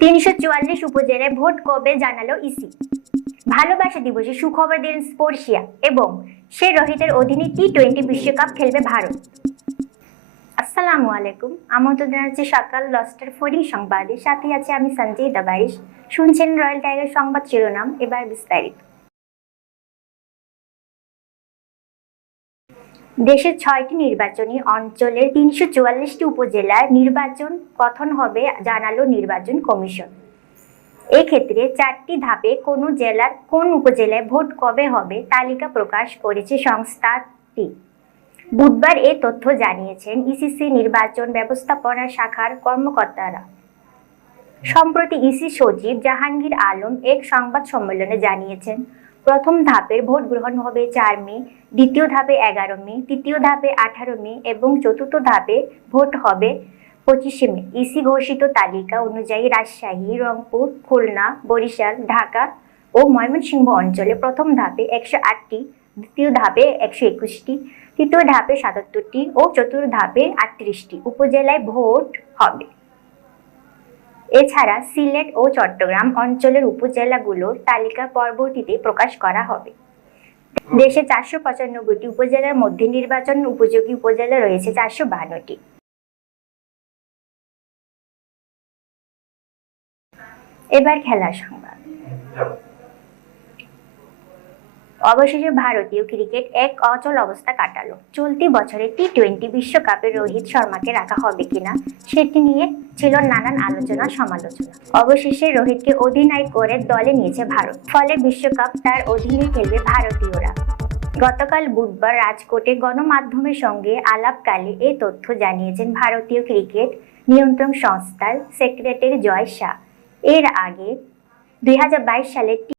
344 উপজেলায় ভোট কবে জানালো ইসি। ভালোবাসা দিবসে সুখবর দিলেন স্পোর্শিয়া এবং সে রোহিতের অধীনে টি-20 বিশ্বকাপ খেলবে ভারত। আসসালামু আলাইকুম, আমন্ত্রণ জানাচ্ছি সকাল 10টার ফোরিং সংবাদে। সাথে আছে আমি সঞ্জয় দাবারিশ। শুনছেন রয়্যাল টাইগার সংবাদ শিরোনাম, এবার বিস্তারিত। দেশের 6টি নির্বাচনী অঞ্চলের 344টি উপজেলার নির্বাচন কখন হবে জানালো নির্বাচন কমিশন। এক্ষেত্রে 4টি ধাপে কোন জেলার কোন উপজেলায় ভোট কবে হবে তালিকা প্রকাশ করেছে সংস্থাটি। বুধবার এ তথ্য জানিয়েছেন ইসিসি নির্বাচন ব্যবস্থাপনা শাখার কর্মকর্তারা। সম্প্রতি ইসি সচিব জাহাঙ্গীর আলম এক সংবাদ সম্মেলনে জানিয়েছেন, প্রথম ধাপের ভোট গ্রহণ হবে 4 মে, দ্বিতীয় ধাপে 11 মে, তৃতীয় ধাপে 18 মে এবং চতুর্থ ধাপে ভোট হবে 25 মে। ইসি ঘোষিত তালিকা অনুযায়ী রাজশাহী, রংপুর, খুলনা, বরিশাল, ঢাকা ও ময়মনসিংহ অঞ্চলে প্রথম ধাপে 108টি, দ্বিতীয় ধাপে 121টি, তৃতীয় ধাপে 77টি ও চতুর্থ ধাপে 38টি উপজেলায় ভোট হবে। এছাড়া সিলেট ও চট্টগ্রাম অঞ্চলের উপজেলাগুলোর তালিকা পরবর্তীতে প্রকাশ করা হবে। দেশে 495টি উপজেলার মধ্যে নির্বাচন উপযোগী উপজেলা রয়েছে 452টি। এবার খেলার সংবাদ। অবশেষে ভারতীয় ক্রিকেট এক অচল অবস্থা কাটালো। চলতি বছরে টি-20 বিশ্বকাপে রোহিত শর্মাকে রাখা হবে কিনা সেটি নিয়ে ছিল নানান আলোচনা সমালোচনা। অবশেষে রোহিতকে অধিনায়ক করে দলে নিয়েছে ভারত, ফলে বিশ্বকাপ তার অধীনে খেলবে ভারতীয়রা। গতকাল বুধবার রাজকোটে গণমাধ্যমের সঙ্গে আলাপকালে এ তথ্য জানিয়েছেন ভারতীয় ক্রিকেট নিয়ন্ত্রণ সংস্থার সেক্রেটারি জয় শাহ। এর আগে 2022 সালে